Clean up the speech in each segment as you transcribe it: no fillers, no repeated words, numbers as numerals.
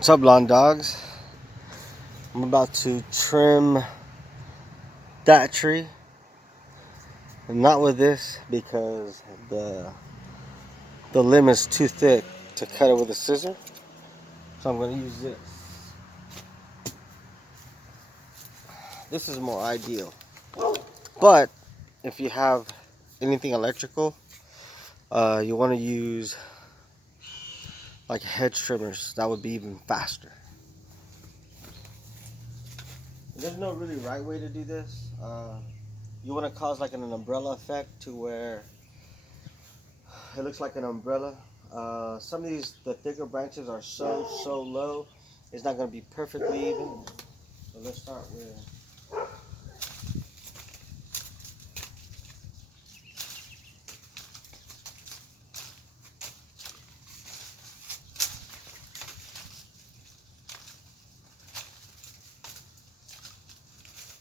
What's up, lawn dogs? I'm about to trim that tree, and not with this because the limb is too thick to cut it with a scissor. So I'm going to use this. This is more ideal. But if you have anything electrical, you want to use like hedge trimmers. That would be even faster. There's no really right way to do this. You want to cause like an umbrella effect to where it looks like an umbrella. Some of the thicker branches are so low, it's not going to be perfectly even. So let's start with.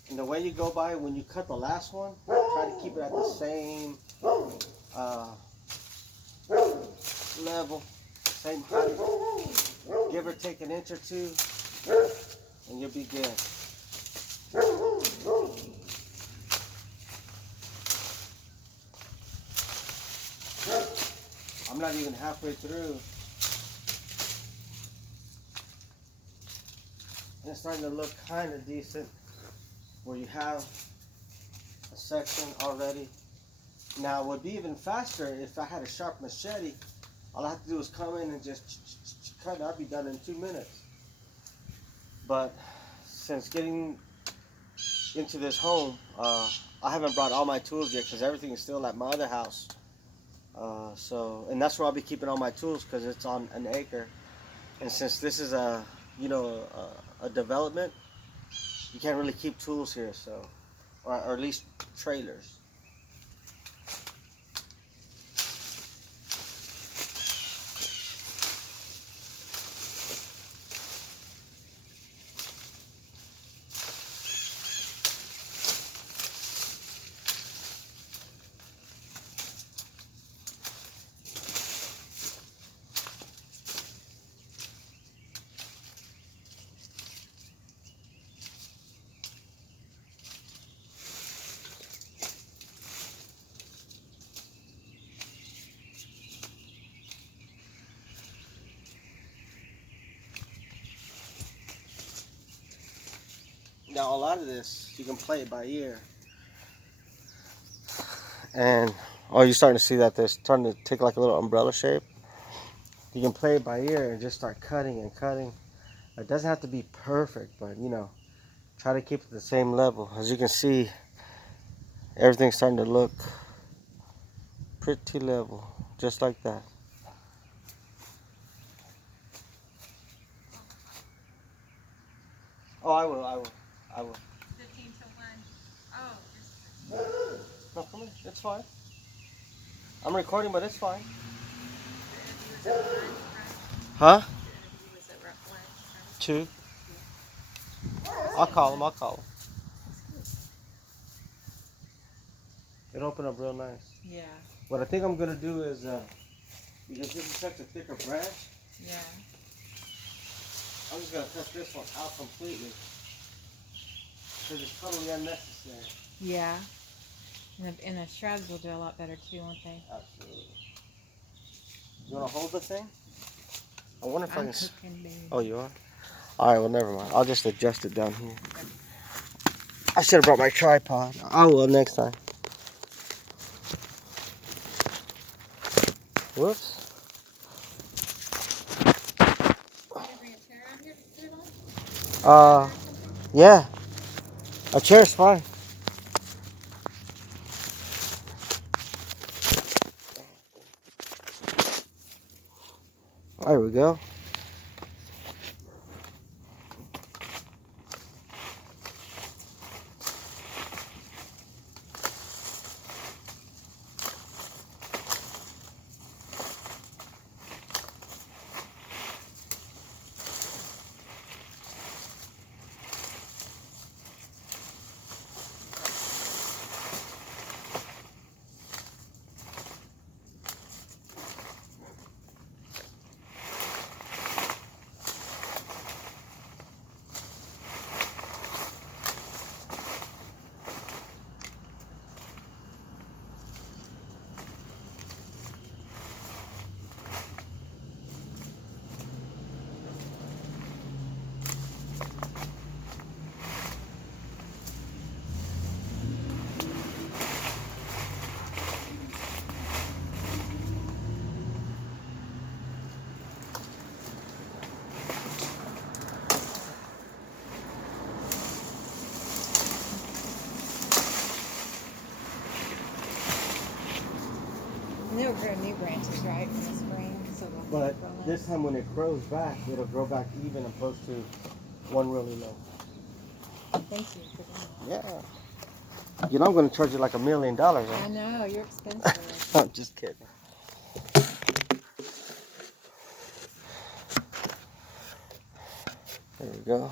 And the way you go by when you cut the last one, try to keep it at the same level, same height. Give or take an inch or two, and you'll be good. I'm not even halfway through. And it's starting to look kind of decent where you have a section already. Now, it would be even faster if I had a sharp machete. All I have to do is come in and just cut. I'd be done in 2 minutes. But since getting into this home, I haven't brought all my tools yet because everything is still at my other house. And that's where I'll be keeping all my tools because it's on an acre. And since this is a development, you can't really keep tools here, so or at least trailers. Now, a lot of this you can play it by ear, and you're starting to see that they're starting to take like a little umbrella shape. You can play it by ear and just start cutting and cutting. It doesn't have to be perfect, but try to keep it the same level. As you can see, everything's starting to look pretty level, just like that. Oh, I will. 15 to 1. Oh, just No, come on, it's fine. I'm recording, but it's fine. the interview was at lunch, Huh? the interview was at lunch, 2. I'll call him. It opened up real nice. Yeah. What I think I'm gonna do is, because this is such a thicker branch, Yeah. I'm just gonna cut this one out completely because it's totally unnecessary. Yeah. And the shrubs will do a lot better too, won't they? Absolutely. You wanna hold the thing? I wonder if I I'm can. cooking, baby. Oh, you are? All right. Well, never mind. I'll just adjust it down here. I should have brought my tripod. I will next time. Whoops. Can you bring a chair out here to sit on? Uh, yeah. A chair's fine. There we go. But this time when it grows back, it'll grow back even opposed to one really low. Thank you for that. Yeah. You know I'm gonna charge you like $1 million, I right? know, you're expensive. I'm just kidding. There you go.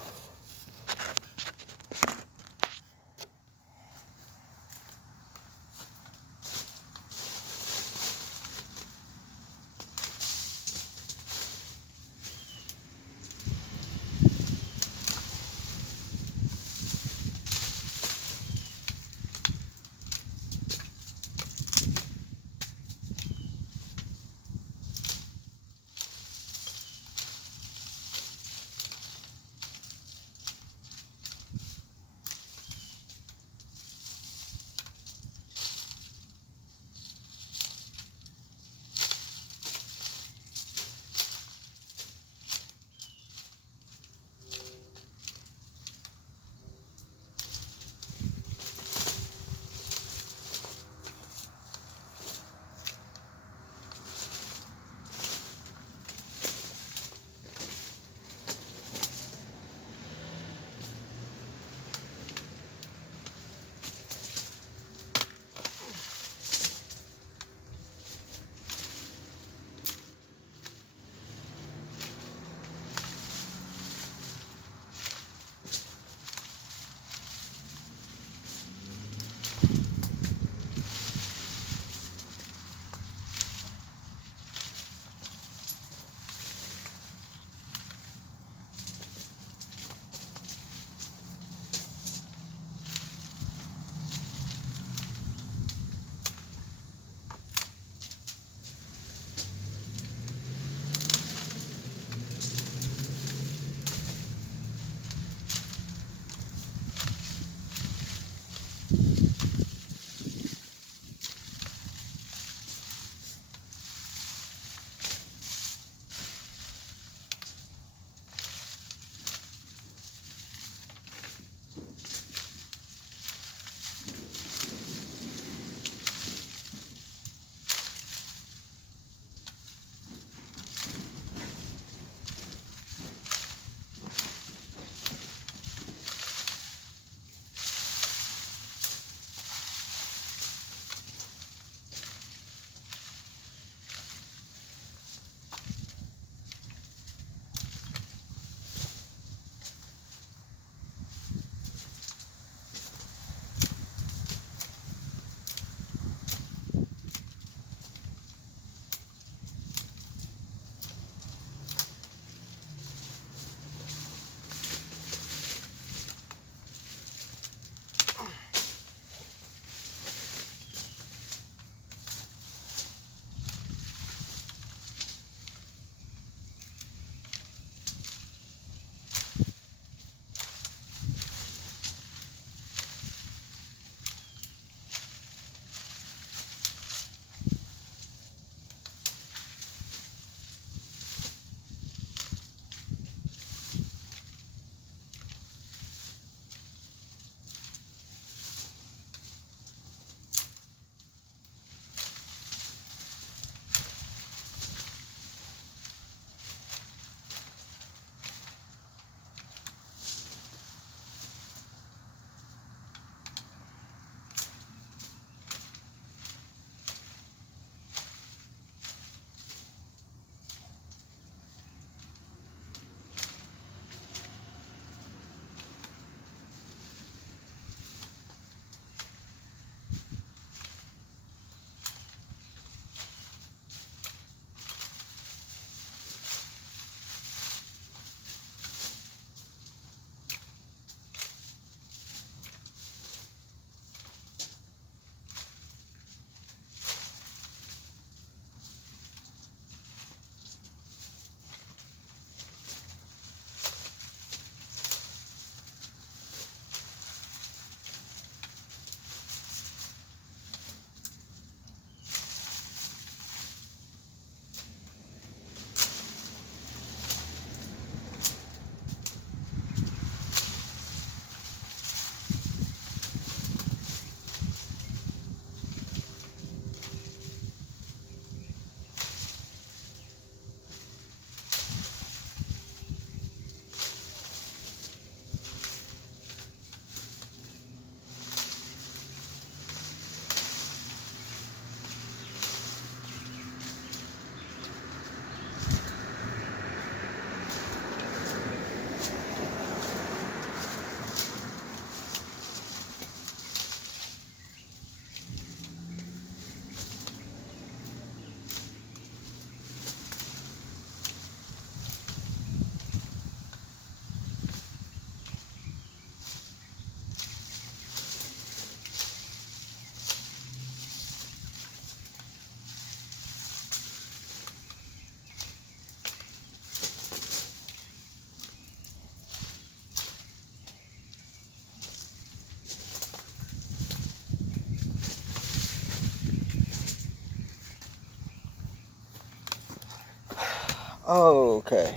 Oh, okay.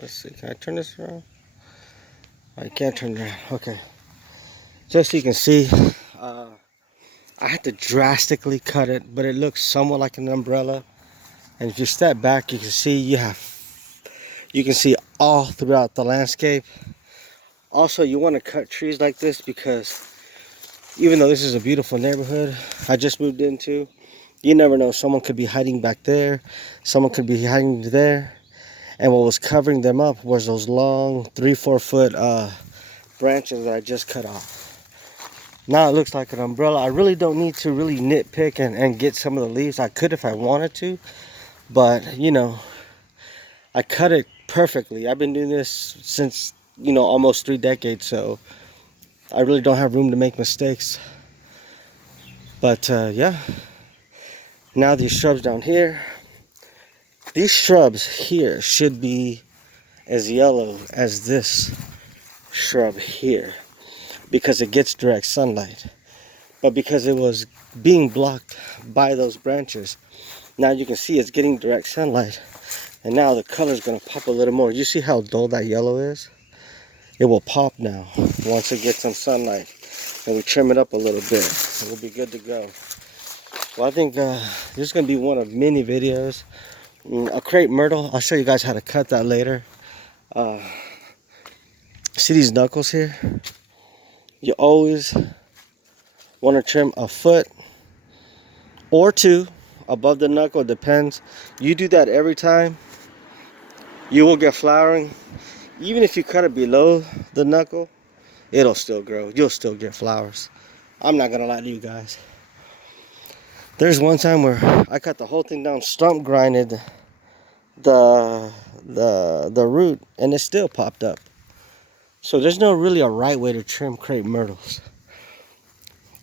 Let's see. Can I turn this around? I can't turn it around. Okay. Just so you can see, I had to drastically cut it, but it looks somewhat like an umbrella. And if you step back, you can see you can see all throughout the landscape. Also, you want to cut trees like this because even though this is a beautiful neighborhood I just moved into, you never know. Someone could be hiding back there. Someone could be hiding there. And what was covering them up was those long 3-4 foot branches that I just cut off. Now it looks like an umbrella. I really don't need to really nitpick and get some of the leaves. I could if I wanted to, but you know, I cut it perfectly. I've been doing this since, you know, almost 3 decades, so I really don't have room to make mistakes. But yeah, now these shrubs down here, these shrubs here should be as yellow as this shrub here because it gets direct sunlight. But because it was being blocked by those branches, now you can see it's getting direct sunlight. And now the color is going to pop a little more. You see how dull that yellow is? It will pop now once it gets some sunlight. And we trim it up a little bit. It will be good to go. Well, I think this is going to be one of many videos. A crepe myrtle. I'll show you guys how to cut that later. See these knuckles here? You always want to trim a foot or 2 above the knuckle. It depends. You do that every time, you will get flowering. Even if you cut it below the knuckle, it'll still grow. You'll still get flowers. I'm not gonna lie to you guys. There's one time where I cut the whole thing down, stump grinded the root, and it still popped up. So there's no really a right way to trim crepe myrtles.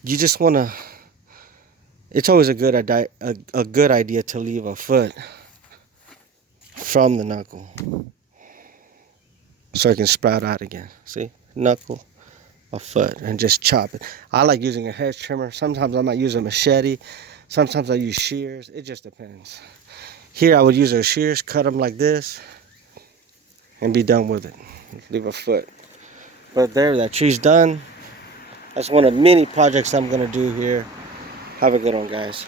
You just wanna. It's always a good idea to leave a foot from the knuckle so it can sprout out again. See, knuckle, a foot, and just chop it. I like using a hedge trimmer. Sometimes I might use a machete. Sometimes I use shears. It just depends. Here I would use a shears, cut them like this, and be done with it. Leave a foot. But there, that tree's done. That's one of many projects I'm gonna do here. Have a good one, guys.